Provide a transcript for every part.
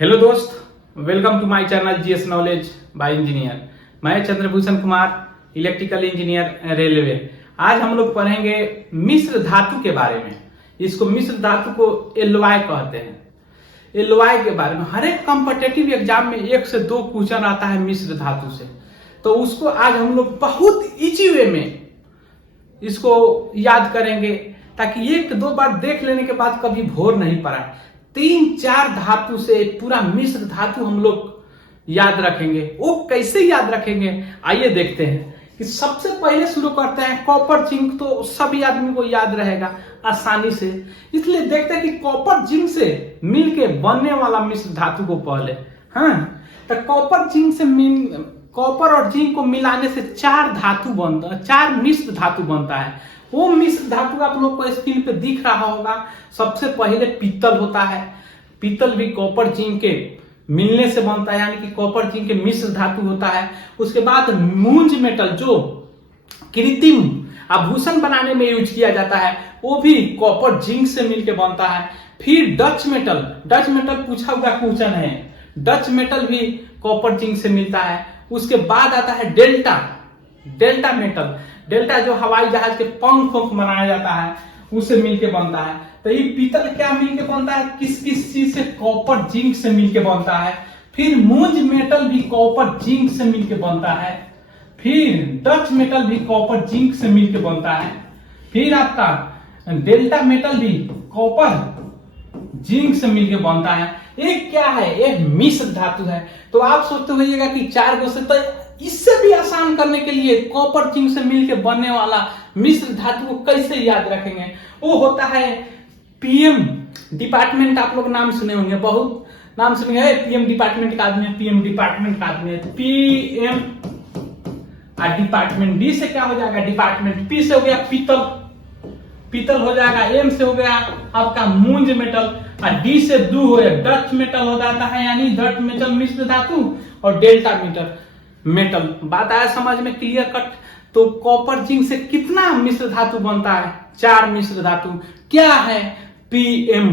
Hello दोस्त, welcome to my channel GS knowledge by engineer. मैं Chandrabhushan Kumar, electrical engineer, railway. आज हम लोग पढ़ेंगे मिश्र धातु के बारे में। इसको मिश्र धातु को एलॉय कहते हैं। एलॉय के बारे में हर एक कॉम्पिटिटिव एग्जाम में 1 से 2 क्वेश्चन आता है मिश्र धातु से, तो उसको आज हम लोग बहुत इजी वे में इसको याद करेंगे ताकि 1-2 बार देख लेने के बाद कभी भोर नहीं पड़ा। 3-4 धातु से पूरा मिश्र धातु हम लोग याद रखेंगे। वो कैसे याद रखेंगे आइए देखते हैं। कि सबसे पहले शुरू करते हैं कॉपर जिंक, तो सभी आदमी को याद रहेगा आसानी से, इसलिए देखते हैं कि कॉपर जिंक से मिलके बनने वाला मिश्र धातु को पहले। तो कॉपर और जिंक को मिलाने से 4 धातु बनता है, 4 मिश्र धातु बनता है। वो मिश्र धातु आप लोग को स्क्रीन पे दिख रहा होगा। सबसे पहले पीतल होता है। पीतल भी कॉपर जिंक के मिलने से बनता है, यानी कि कॉपर जिंक के मिश्र धातु होता है। उसके बाद मूंज मेटल, जो कृत्रिम आभूषण बनाने में यूज किया जाता है, वो भी कॉपर जिंक से मिलकर बनता है। फिर डच मेटल पूछा हुआ क्वेश्चन है। डच मेटल भी कॉपर जिंक से मिलता है। उसके बाद आता है डेल्टा मेटल। डेल्टा जो हवाई जहाज के पंख बनाया जाता है उससे मिलके बनता है। तो ये पीतल क्या मिलके बनता है, किस चीज से? कॉपर जिंक से मिलके बनता है। फिर मूंज मेटल भी कॉपर जिंक से मिलके बनता है। फिर डच मेटल भी कॉपर जिंक से मिलके बनता है। फिर आपका डेल्टा मेटल भी कॉपर जिंक से मिलके बनता है। एक क्या है, एक मिश्र धातु है। तो आप सोचते होइएगा कि 4 गो से, तो इससे भी आसान करने के लिए कॉपर जिंक से मिलकर बनने वाला मिश्र धातु को कैसे याद रखेंगे? वो होता है पीएम डिपार्टमेंट। आप लोग नाम सुने होंगे, बहुत नाम सुने हैं। पीएम डिपार्टमेंट का आदमी, पीएम डिपार्टमेंट का आदमी, पीएम और डिपार्टमेंट। डी से क्या हो जाएगा? डिपार्टमेंट। पी से हो गया पीतल हो जाएगा। एम से हो गया आपका मूंज मेटल, और डी से दू हो गया डच मेटल हो जाता है, यानी डच मेटल मिश्र धातु, और डेल्टा मेटल। बात आया समझ में, क्लियर कट? तो कॉपर जिंक से कितना मिश्र धातु बनता है? 4 मिश्र धातु। क्या है? पीएम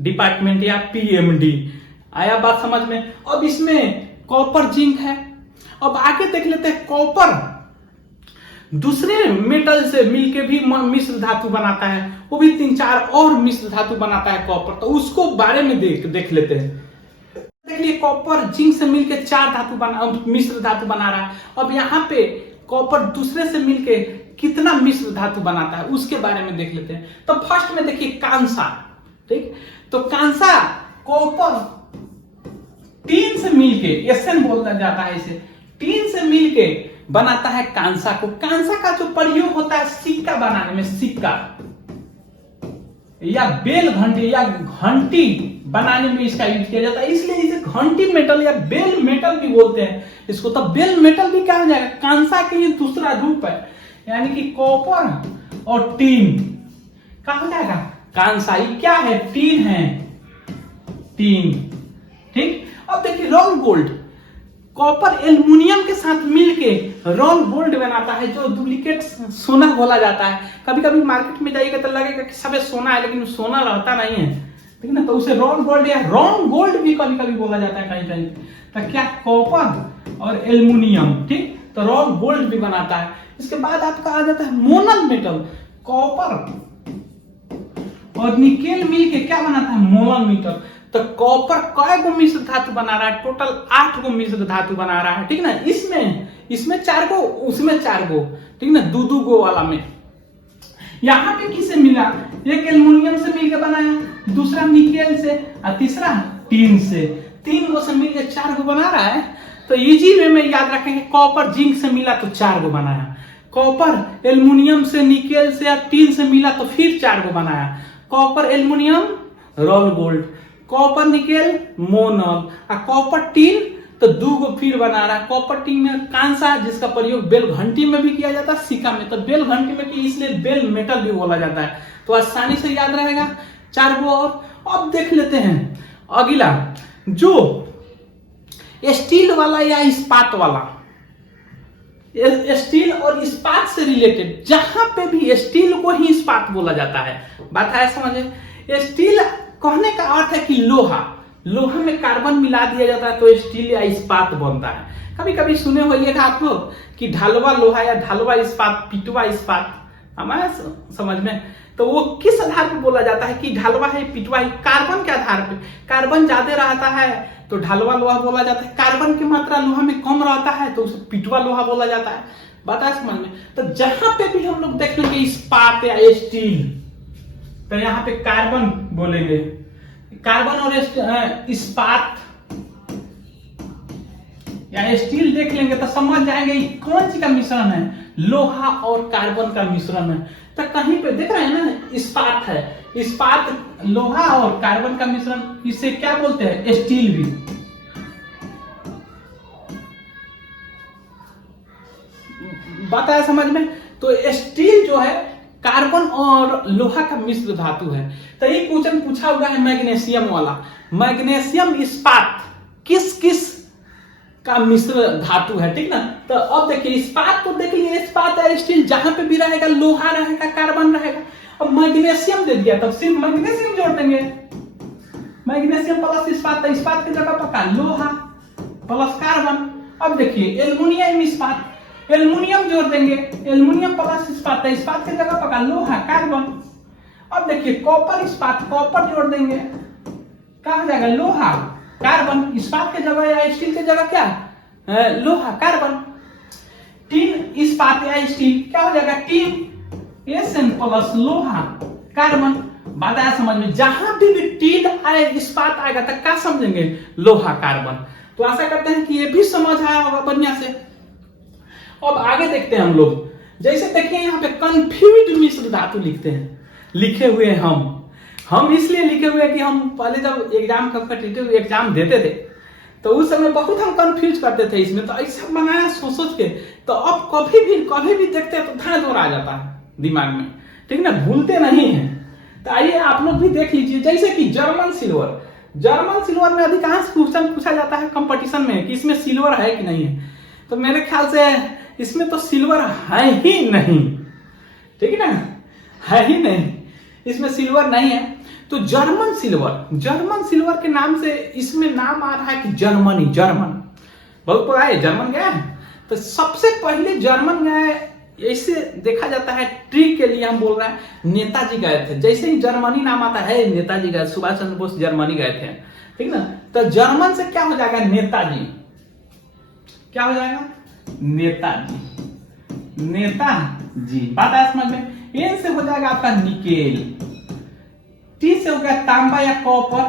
डिपार्टमेंट या पीएमडी। आया बात समझ में? अब इसमें कॉपर जिंक है। अब आगे देख लेते हैं, कॉपर दूसरे मेटल से मिलके भी मिश्र धातु बनाता है। वो भी 3-4 और मिश्र धातु बनाता है कॉपर, तो उसको बारे में देख लेते हैं। देखिए, कॉपर जिंक से मिलकर 4 मिश्र धातु बना रहा है। अब यहाँ पे कॉपर दूसरे से मिलकर कितना मिश्र धातु बनाता है उसके बारे में देख लेते हैं। तो फर्स्ट में देखिए कांसा। ठीक, तो कांसा कॉपर टीन से मिलके, एसएन बोला जाता है इसे, टीन से मिलके बनाता है कांसा को। कांसा का जो प्रयोग होता है सिक्का बनाने में, सिक्का या बेल घंटी या घंटी बनाने में इसका यूज किया जाता है, इसलिए इसे घंटी मेटल या बेल मेटल भी बोलते हैं इसको। तो बेल मेटल भी कहा जाएगा, कांसा के ये दूसरा रूप है, यानी कि कॉपर और टीन कहा जाएगा कांसा। ये क्या है? टीन है, टीन। ठीक, अब देखिए रोल गोल्ड। कॉपर एल्युमिनियम के साथ मिलके रोल गोल्ड बनाता है, जो डुप्लीकेट सोना बोला जाता है। कभी कभी मार्केट में जाइएगा तो लगेगा कि सब सोना है, लेकिन सोना रहता नहीं है, ठीक ना? तो उसे रोल गोल्ड या रॉन्ग गोल्ड भी कभी कभी बोला जाता है कहीं कहीं। तो क्या? कॉपर और एल्युमिनियम, ठीक, तो रोल गोल्ड भी बनाता है। इसके बाद आपका आ जाता है मोनल मेटल। कॉपर और निकेल मिलके क्या बनाता है? मोनल मेटल। तो कॉपर कय गो मिश्र धातु बना रहा है? टोटल 8 गो मिश्र धातु बना रहा है, ठीक ना? इसमें 4 गो, उसमें 4 गो, ठीक ना? 2-2 गो वाला में। यहाँ पे किससे मिला? एक एल्युमिनियम से मिलकर बनाया, दूसरा निकेल से, और तीसरा टीन से। 3 गो से मिलकर 4 गो बना रहा है। तो इजी वे में याद रखेंगे, कॉपर जिंक से मिला तो 4 गो बनाया, कॉपर एल्युमिनियम से, निकेल से या टीन से मिला तो फिर 4 गो बनाया। Copper aluminium roll gold, copper nickel monel, और कॉपर टीन तो 2 गो फिर बना रहा है। कॉपर टीन में कांसा, जिसका प्रयोग बेल घंटी में भी किया जाता है, सिक्का में। तो बेल घंटी में की, इसलिए बेल मेटल भी बोला जाता है। तो आसानी से याद रहेगा 4 गो। और अब देख लेते हैं अगला, जो स्टील वाला या इस्पात वाला, स्टील और इस्पात से रिलेटेड, जहां पे भी स्टील को ही इस्पात बोला जाता है। बात है समझे? स्टील कहने का अर्थ है कि लोहा, लोहा में कार्बन मिला दिया जाता है तो स्टील या इस्पात बनता है। कभी कभी सुने होइएगा आप लोग कि ढलवा लोहा या ढलवा इस्पात, पिटवा इस्पात, हमारे समझ में तो वो किस आधार पे बोला जाता है कि ढलवा है पिटवा है? कार्बन के आधार पे। कार्बन ज्यादा रहता है तो ढलवा लोहा बोला जाता है, कार्बन की मात्रा लोहा में कम रहता है तो उसे पिटवा लोहा बोला जाता है। बात है समझ में? तो जहां पे भी हम लोग देखेंगे इस्पात या स्टील तो यहाँ पे कार्बन बोलेंगे, कार्बन और इस्पात या स्टील देख लेंगे तो समझ जाएंगे कौन सी का मिश्रण है, लोहा और कार्बन का मिश्रण है। तो कहीं पे देख रहे हैं ना इस्पात है, इस्पात लोहा और कार्बन का मिश्रण, इसे क्या बोलते हैं? स्टील भी। बात आया समझ में? तो स्टील जो है कार्बन और लोहा का मिश्र धातु है। तो ये क्वेश्चन पूछा हुआ है मैग्नीशियम वाला, मैग्नीशियम इस्पात किस किस का मिश्र धातु है, ठीक ना। तो अब देखिए इस्पात तो देख लीजिए, इस्पात है स्टील, जहां पे भी रहेगा लोहा रहेगा, कार्बन रहेगा। अब मैग्नीशियम दे दिया तब सिर्फ मैग्नीशियम जोड़ देंगे, मैग्नीशियम प्लस इस्पात, इस्पात की जगह पका लोहा प्लस कार्बन। अब देखिए एल्युमिनियम इस्पात, एल्युमिनियम जोड़ देंगे, एल्युमिनियम प्लस इस्पात, इस्पात की जगह पका लोहा कार्बन। अब देखिए कॉपर इस्पात, कॉपर जोड़ देंगे, कहा जाएगा लोहा कार्बन, इस्पात की जगह या स्टील की जगह क्या लोहा कार्बन। टीन इस्पात या स्टील क्या हो जाएगा? टीन एसएन प्लस लोहा कार्बन। बात आया समझ में? जहां भी टीन आए इस्पात आएगा तो क्या समझेंगे? लोहा कार्बन। तो आशा करते हैं कि ये भी समझ आया होगा बढ़िया से। अब आगे देखते हैं हम लोग, जैसे देखिए यहाँ पे कंफ्यूज्ड मिश्र धातु लिखते हैं, लिखे हुए हैं हम इसलिए लिखे हुए हैं कि हम पहले जब एग्जाम कॉम्पिटिटिव एग्जाम देते थे तो उस समय बहुत हम कंफ्यूज करते थे इसमें, तो ऐसा बनाया सोच सोच के, तो अब कभी भी देखते हैं तो धड़ दौड़ आ जाता है दिमाग में, ठीक ना, भूलते नहीं है। तो आइए आप लोग भी देख लीजिए, जैसे कि जर्मन सिल्वर, जर्मन सिल्वर में अधिकांश क्वेश्चन पूछा जाता है कंपटीशन में कि इसमें सिल्वर है कि नहीं है। तो मेरे ख्याल से इसमें तो सिल्वर है ही नहीं, ठीक है ना, है ही नहीं, इसमें सिल्वर नहीं है। तो जर्मन सिल्वर के नाम से इसमें नाम आ रहा है कि जर्मनी, जर्मन बहुत पता है, जर्मन गया है। तो सबसे पहले जर्मन गए, ऐसे देखा जाता है ट्री के लिए हम बोल रहे हैं, नेताजी गए थे। जैसे ही जर्मनी नाम आता है नेताजी गए, सुभाष चंद्र बोस जर्मनी गए थे, ठीक ना। तो जर्मन से क्या हो जाएगा? नेताजी, क्या हो जाएगा? नेताजी। बात है समझ में? एन से हो जाएगा आपका निकेल, टी से होगा तांबा या कॉपर,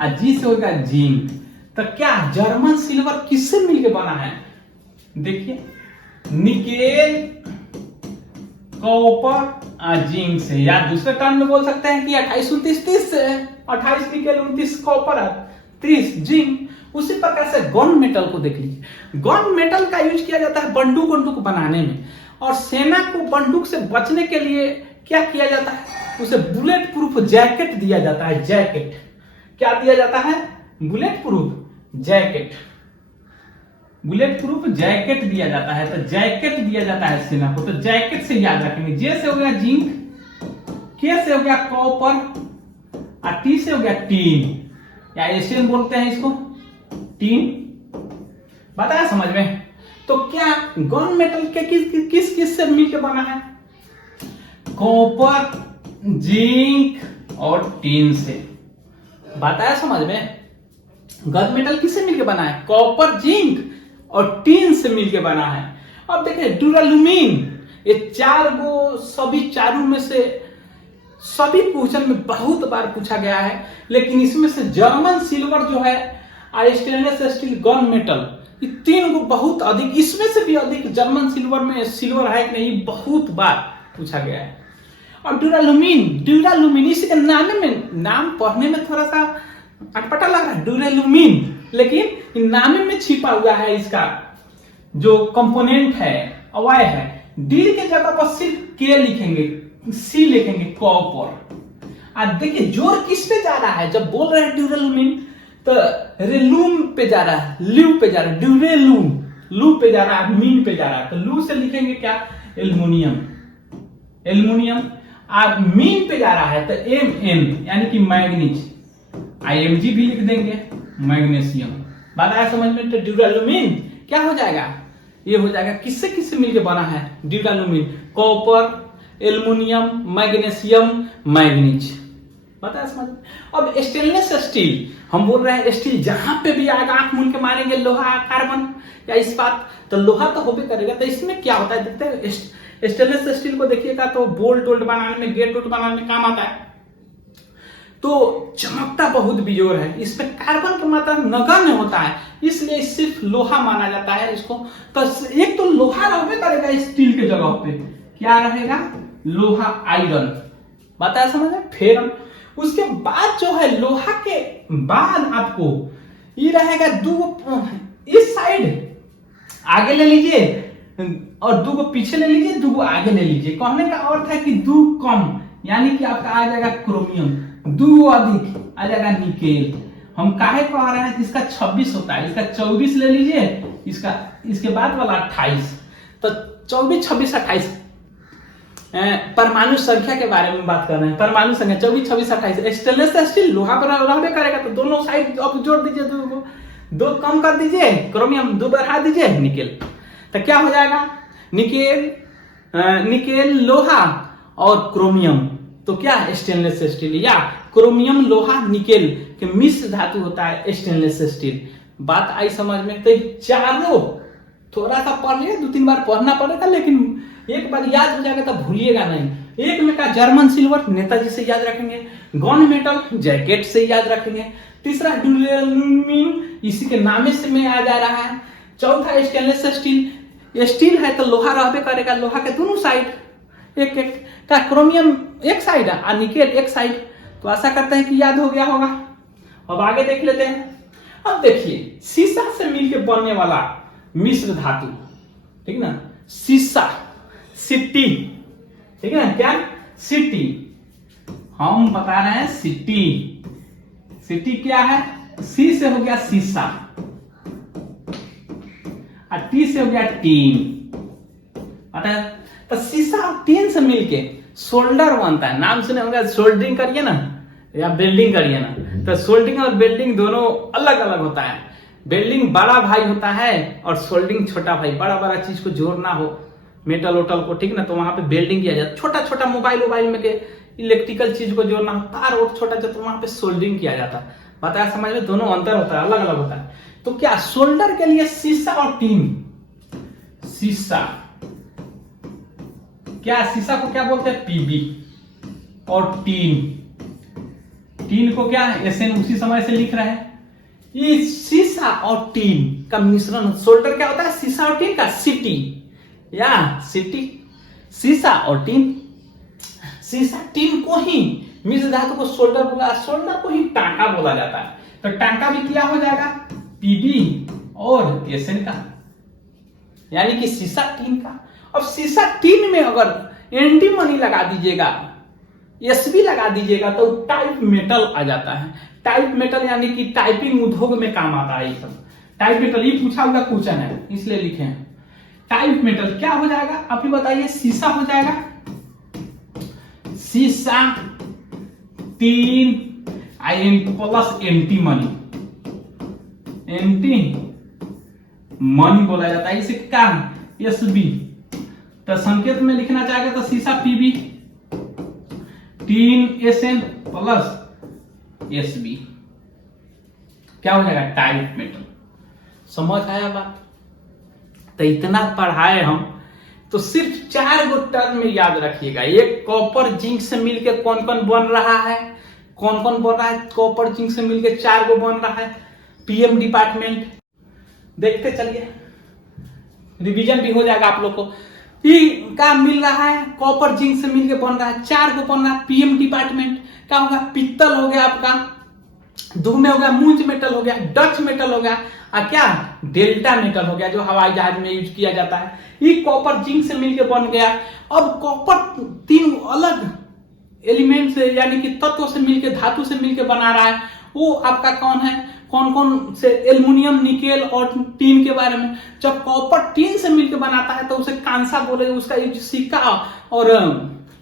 और जी से होगा जिंक। तो क्या जर्मन सिल्वर किससे मिलकर बना है? देखिए निकेल, कॉपर और जिंक से, या दूसरे टर्म में बोल सकते हैं कि 28 29 30 से, 28 निकेल, 29 कॉपर, 30 जिंक। उसी प्रकार से गन मेटल को देख लीजिए, गन मेटल का यूज किया जाता है बंदूक बनाने में, और सेना को बंदूक से बचने के लिए क्या किया जाता है? उसे बुलेट प्रूफ जैकेट दिया जाता है। जैकेट क्या दिया जाता है? Bullet proof jacket, bullet proof jacket दिया जाता है। तो जैकेट दिया जाता है सेना को, तो जैकेट से याद रखेंगे। जे से हो गया जिंक, के से हो गया कॉपर, और टी से हो गया टीन, या एशियन बोलते हैं इसको, टीन। बताया समझ में? तो क्या गन मेटल के किस किस से मिलकर बना है? कॉपर, जिंक और टीन से। बताया समझ में? गन मेटल किससे मिलकर बना है? कॉपर, जिंक और टीन से मिलकर बना है। अब देखिए ड्यूरालुमीन, ये चार गो, सभी चारों में से सभी क्वेश्चन में बहुत बार पूछा गया है, लेकिन इसमें से जर्मन सिल्वर जो है, स्टेनलेस स्टील, गन मेटल, ये तीन को बहुत अधिक, इसमें से भी अधिक जर्मन सिल्वर में सिल्वर है कि नहीं, बहुत बार पूछा गया है। और ड्यूरालुमीन इसी के नाम में, नाम पढ़ने में थोड़ा सा अटपटा लग रहा है ड्यूरालुमीन, लेकिन नाम में छिपा हुआ है इसका जो कंपोनेंट है, अवयव है। डी के जगह पर सिर्फ के लिखेंगे, सी लिखेंगे, कॉपर। और देखिए जोर किस पे जा रहा है? जब बोल रहे हैं ड्यूरालुमीन तो रेलूम पे जा रहा है, ल्यू पे जा रहा है, ड्यूरेलूम, लू पे जा रहा है, मीन पे जा रहा है। तो लू से लिखेंगे क्या? Aluminium, aluminium. और मीन पे जा रहा है तो एम एन, यानी कि मैग्नीज। Img भी लिख देंगे, मैग्नीशियम। बात आया समझ में? तो ड्यूरालुमिन क्या हो जाएगा? ये हो जाएगा किससे किससे मिलके बना है? Duralumin, copper, aluminium, magnesium, manganese. पता है समझ? अब स्टेनलेस स्टील, हम बोल रहे हैं स्टील जहां पे भी आएगा आंख मूंद के मारेंगे, लोहा, कार्बन या इस्पात, तो लोहा तो होबे करेगा। तो इसमें क्या होता है देखते हैं, स्टेनलेस स्टील को देखिएगा तो बोल्ट वोल्ट बनाने में, गेट वोल्ट बनाने में काम आता है। तो चमकता बहुत बिजोर है, इसमें कार्बन की मात्रा नगण्य होता है, इसलिए सिर्फ लोहा माना जाता है इसको। तो एक तो लोहा रहबे करेगा स्टील के जगह पे, क्या रहेगा? लोहा, आयरन। बताया समझ में? फेरन। उसके बाद जो है लोहा के बाद आपको ये रहेगा दो, इस साइड आगे ले लीजिए और दो पीछे ले लीजिए, दो आगे ले लीजिए। कहने का अर्थ है कि दो कम, यानी कि आपका आ जाएगा क्रोमियम, दो अधिक आ जाएगा निकेल। हम काहे कह रहे हैं? इसका 26 होता है, इसका 24 ले लीजिए, इसका इसके बाद वाला 28। तो 24, 26, 28 परमाणु संख्या के बारे में बात कर रहे हैं। परमाणु संख्या 24, 26, 28। स्टेनलेस स्टील लोहा पर रहबे करेगा, तो दोनों साइड आप जोड़ दीजिए, दो कम कर दीजिए, क्रोमियम दो बढ़ा दीजिए, निकेल। तो क्या हो जाएगा? निकेल लोहा और क्रोमियम, तो क्या स्टेनलेस स्टील या क्रोमियम लोहा निकेल के मिश्र धातु होता है स्टेनलेस स्टील। बात आई समझ में? तो चारों थोड़ा सा पढ़ लिया, 2-3 बार पढ़ना पड़ेगा, लेकिन एक बार याद हो जाएगा तो भूलिएगा नहीं। एक में का जर्मन सिल्वर, नेताजी से याद रखेंगे। गन मेटल, जैकेट से याद रखेंगे। तीसरा ड्यूरालुमिन, इसी के नामे से में आ जा रहा है। चौथा स्टेनलेस स्टील, स्टील है तो लोहा रहबे करेगा, लोहा के दोनों साइड एक एक का, क्रोमियम एक साइड और निकेल एक साइड। तो आशा करते हैं कि याद हो गया होगा। अब आगे देख लेते हैं। अब देखिए सीसा से मिलकर बनने वाला मिश्र धातु, ठीक ना, सीसा, सिट्टी, ठीक है ना, क्या? सिट्टी, हम बता रहे हैं सिट्टी। सिट्टी क्या है? सी से हो गया सीसा और टी से हो गया टीन। पता है? तो सीसा और टीन से मिलके सोल्डर बनता है। नाम सुने होगा, सोल्डरिंग करिए ना या वेल्डिंग करिए ना, तो सोल्डरिंग और वेल्डिंग दोनों अलग अलग होता है। वेल्डिंग बड़ा भाई होता है और सोल्डरिंग छोटा भाई। बड़ा बड़ा चीज को जोड़ना हो, मेटल वोटल को, ठीक ना, तो वहां पे वेल्डिंग किया जाता है। छोटा छोटा मोबाइल में के इलेक्ट्रिकल चीज को जोड़ना हो, तार और छोटा तो वहां पे सोल्डरिंग किया जाता है। बताया समझ में? दोनों अंतर होता है, अलग अलग होता है। तो क्या सोल्डर के लिए सीसा और टीन, सीसा क्या, सीसा को क्या बोलते हैं? पीबी। और टीन को क्या? एसएन, उसी समय से लिख रहे हैं। ये सीसा और टीन का मिश्रण, सोल्डर क्या होता है? सीसा और टीन का, सिटी या सिटी, सीसा और टीन। सीसा टीन को ही मिश्र धातु को सोल्डर बोला, सोल्डर को ही टांका बोला जाता है। तो टांका भी क्या हो जाएगा? पीबी और एसएन का, यानी कि सीसा टीन का। अब सीसा टीन में अगर एंटीमनी लगा दीजिएगा, एसबी लगा दीजिएगा, तो टाइप मेटल आ जाता है। टाइप मेटल यानी कि टाइपिंग उद्योग में काम आता है ये सब। टाइप मेटल ये पूछा हुआ क्वेश्चन है, इसलिए लिखे हैं। टाइप मेटल क्या हो जाएगा? आप ही बताइए। सीसा हो जाएगा, सीसा, टीन प्लस एंटीमनी, एंटीमनी बोला जाता है। इसे क्या? एसबी। तो संकेत में लिखना चाहेगा तो सीसा PB, tin SN plus SB, क्या हो जाएगा? Type metal. समझ आया बात? तो इतना पढ़ाए हम, तो सिर्फ 4 गो टर्म में याद रखिएगा। एक कॉपर जिंक से मिलकर कौन कौन बन रहा है, कौन कौन बन रहा है? कॉपर जिंक से मिलकर 4 गो बन रहा है। पीएम डिपार्टमेंट देखते चलिए, रिवीजन भी हो जाएगा आप लोग को। का मिल रहा है, कॉपर जिंक से मिलकर बन रहा है, 4 गो बन रहा है। पीएम डिपार्टमेंट क्या होगा? पित्तल हो गया आपका, धूम हो गया, मूंज मेटल हो गया, डच मेटल हो गया, और क्या? डेल्टा मेटल हो गया, जो हवाई जहाज में यूज किया जाता है। ये कॉपर जिंक से मिलकर बन गया। अब कॉपर 3 अलग एलिमेंट से, यानी कि तत्व से मिलकर, धातु से मिलकर बना रहा है। वो आपका कौन है? कौन कौन से? एल्युमिनियम, निकेल और टीन के बारे में। जब कॉपर टीन से मिलकर बनाता है तो उसे कांसा बोले, उसका सिक्का और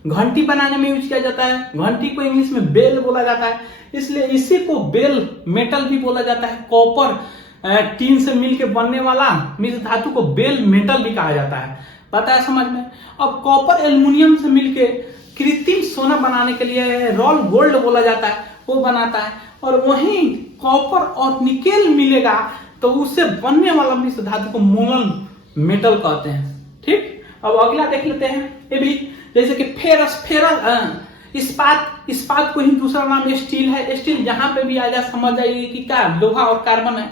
घंटी बनाने में यूज किया जाता है। घंटी को इंग्लिश में बेल बोला जाता है, इसलिए इसी को बेल मेटल भी बोला जाता है। कॉपर टीन से मिलकर बनने वाला मिश्र धातु को बेल मेटल भी कहा जाता है। पता है समझ में। अब कॉपर एल्युमिनियम से मिलके कृत्रिम सोना बनाने के लिए रॉल गोल्ड बोला जाता है, वो बनाता है। और वहीं कॉपर और निकेल मिलेगा तो उससे बनने वाला मिश्र धातु को मोलन मेटल कहते हैं। ठीक, अब अगला देख लेते हैं। ये भी जैसे कि इस्पात को ही दूसरा नाम स्टील है। स्टील जहां पे भी आ जाए समझ जाइए कि क्या लोहा और कार्बन है।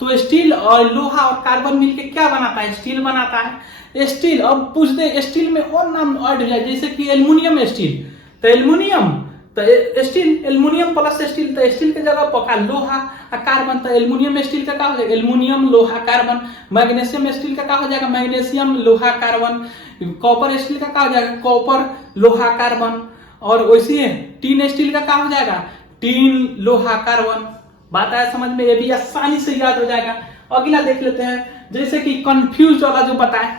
तो स्टील और लोहा और कार्बन मिलके क्या बनाता है? स्टील बनाता है। स्टील, अब पूछते स्टील में और नाम ऐड हो जाए, जैसे कि एल्युमिनियम स्टील, तो एल्युमिनियम तो स्टील, एल्युमिनियम प्लस स्टील, तो स्टील के जगह पका लोहा और कार्बन, तो एल्युमिनियम स्टील का क्या हो जाएगा? एल्युमिनियम लोहा कार्बन। मैग्नीशियम स्टील का क्या हो जाएगा? मैग्नीशियम लोहा कार्बन। कॉपर स्टील का क्या हो जाएगा? कॉपर लोहा कार्बन। और वैसे टीन स्टील का क्या हो जाएगा? टीन लोहा कार्बन। बात आया समझ में? ये भी आसानी से याद हो जाएगा। अगला देख लेते हैं, जैसे कि कंफ्यूज वाला जो बताए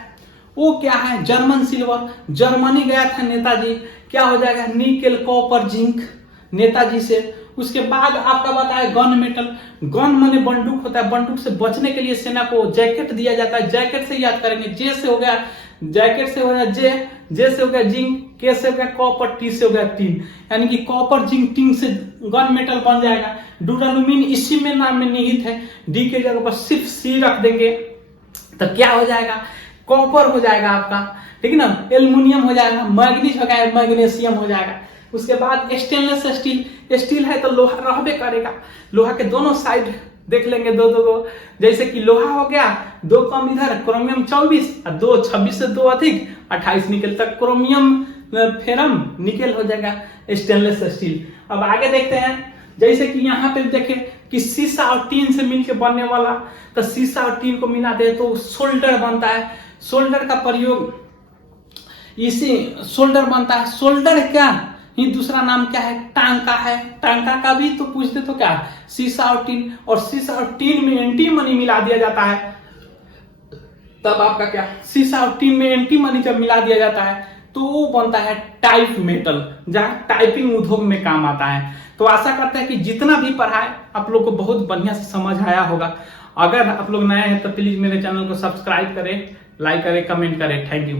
वो क्या है? जर्मन सिल्वर, जर्मनी गया था नेताजी, क्या हो जाएगा? निकेल कॉपर जिंक नेताजी से। उसके बाद आपका बताया गन मेटल। गन माने बंदूक होता है, बंदूक से बचने के लिए सेना को जैकेट दिया जाता है। जैकेट से याद करेंगे, जे से हो गया जैकेट, से हो गया जे से हो गया जिंक, के से हो गया कॉपर, टी से हो गया टीन, यानी कि कॉपर जिंक टीन से गन मेटल बन जाएगा। डुरालुमीन इसी में नाम में निहित है, डी के जगह पर सिर्फ सी रख देंगे तो क्या हो जाएगा? कॉपर हो जाएगा आपका, ठीक है ना। एल्युमिनियम हो जाएगा, मैग्नीज हो गया, मैग्नीशियम हो जाएगा। उसके बाद स्टेनलेस स्टील, स्टील है तो लोहा रहबे करेगा। लोहा के दोनों साइड देख लेंगे दो दो को, जैसे कि लोहा हो गया, दो कम इधर क्रोमियम 24 और 2 26 से 2 अधिक 28 निकल तक क्रोमियम फेरम निकेल हो जाएगा स्टेनलेस स्टील। अब आगे देखते हैं, जैसे कि यहाँ पे देखें कि शीशा और टीन से मिलकर बनने वाला, तो शीशा और टीन को मिला दे तो सोल्डर बनता है। सोल्डर का प्रयोग इसी सोल्डर बनता है। सोल्डर क्या ही दूसरा नाम क्या है? टांका है। टांका का भी तो पूछते तो क्या? शीशा और टीन, और शीशा और टीन में एंटीमनी मिला दिया जाता है, तब आपका क्या? शीशा और टीन में एंटीमनी जब मिला दिया जाता है तो वो बनता है टाइप मेटल, जहाँ टाइपिंग उद्योग में काम आता है। तो आशा करते हैं कि जितना भी पढ़ा है आप लोग को बहुत बढ़िया से समझ आया होगा। अगर आप लोग नए हैं तो प्लीज मेरे चैनल को सब्सक्राइब करें, लाइक करें, कमेंट करें। Thank you.